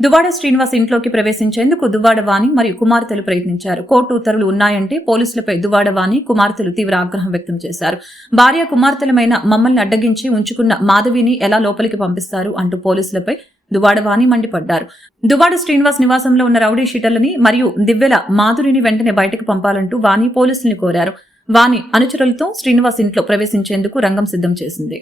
దువ్వాడ శ్రీనివాస్ ఇంట్లోకి ప్రవేశించేందుకు దువ్వాడ వాణి మరియు కుమార్తెలు ప్రయత్నించారు. కోర్టు ఉత్తర్వులు ఉన్నాయంటే పోలీసులపై దువ్వాడ వాణి కుమార్తెలు తీవ్ర ఆగ్రహం వ్యక్తం చేశారు. భార్య కుమార్తెలమైన మమ్మల్ని అడ్డగించి ఉంచుకున్న మాధవిని ఎలా లోపలికి పంపిస్తారు అంటూ పోలీసులపై దువ్వాడ వాణి మండిపడ్డారు. దువ్వాడ శ్రీనివాస్ నివాసంలో ఉన్న రౌడీ షీటర్లని మరియు దివ్యల మాధురిని వెంటనే బయటకు పంపాలంటూ వాణి పోలీసుల్ని కోరారు. వాణి అనుచరులతో శ్రీనివాస్ ఇంట్లో ప్రవేశించేందుకు రంగం సిద్ధం చేసింది.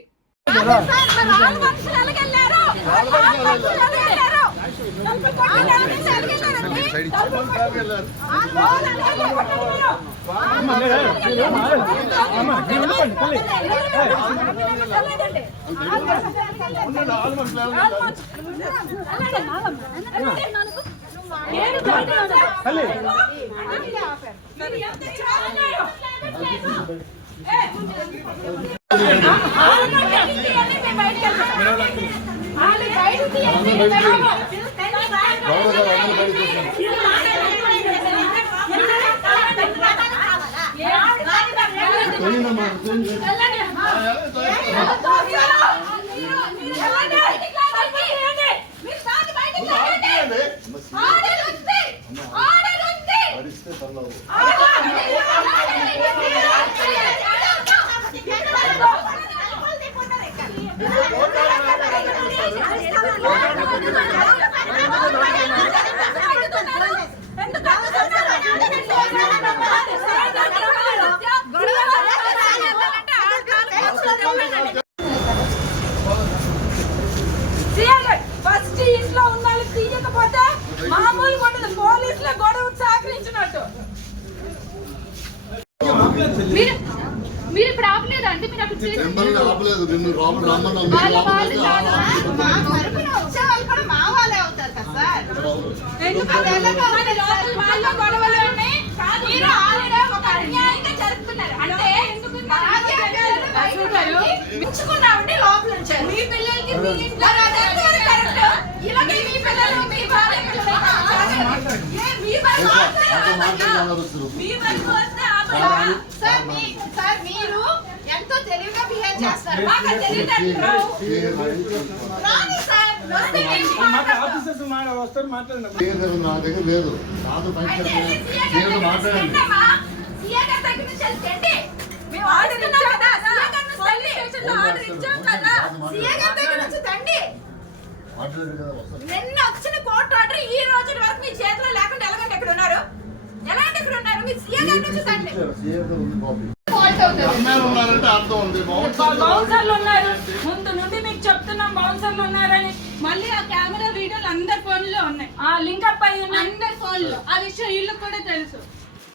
ఫస్ట్ ఇంట్లో ఉన్న వాళ్ళకి తీయకపోతే మామూలుగా ఉండదు. పోలీసుల గొడవ సహకరించినట్టు మీరు ఇప్పుడు ఆపలేదా అంటే మీరు అప్పుడు గొడవలు అన్యాయంగా జరుపుతున్నారు. అంటే ఉంచుకున్నామంటే లోపల ఉంచారు. మీ పిల్లలకి మీ ఇంట్లో ఇలాగే మీ పిల్లలు మీ భార్య సార్ మీరు ఎంతో తెలివిగా బిహేవ్ చేస్తారు. నిన్న వచ్చిన కోర్టు ఆర్డర్ ఈ రోజు వరకు మీ చేతిలో లేకుండా ఎలాగంటే ఎక్కడ ఉన్నారు? ఎలాంటి ఎక్కడ ఉన్నారు? మీ సీఏ గారి నుంచి తండ్రి బౌన్సర్లు ఉన్నారు. ముందు నుండి మీకు చెప్తున్నాం బౌన్సర్లు ఉన్నారని. మళ్ళీ ఆ కెమెరా వీడియోలు అందరి ఫోన్లో ఉన్నాయి. ఆ లింక్ అప్ అయ్యి ఉన్న అందరి ఫోన్లో. ఆ విషయం వీళ్ళకి కూడా తెలుసు.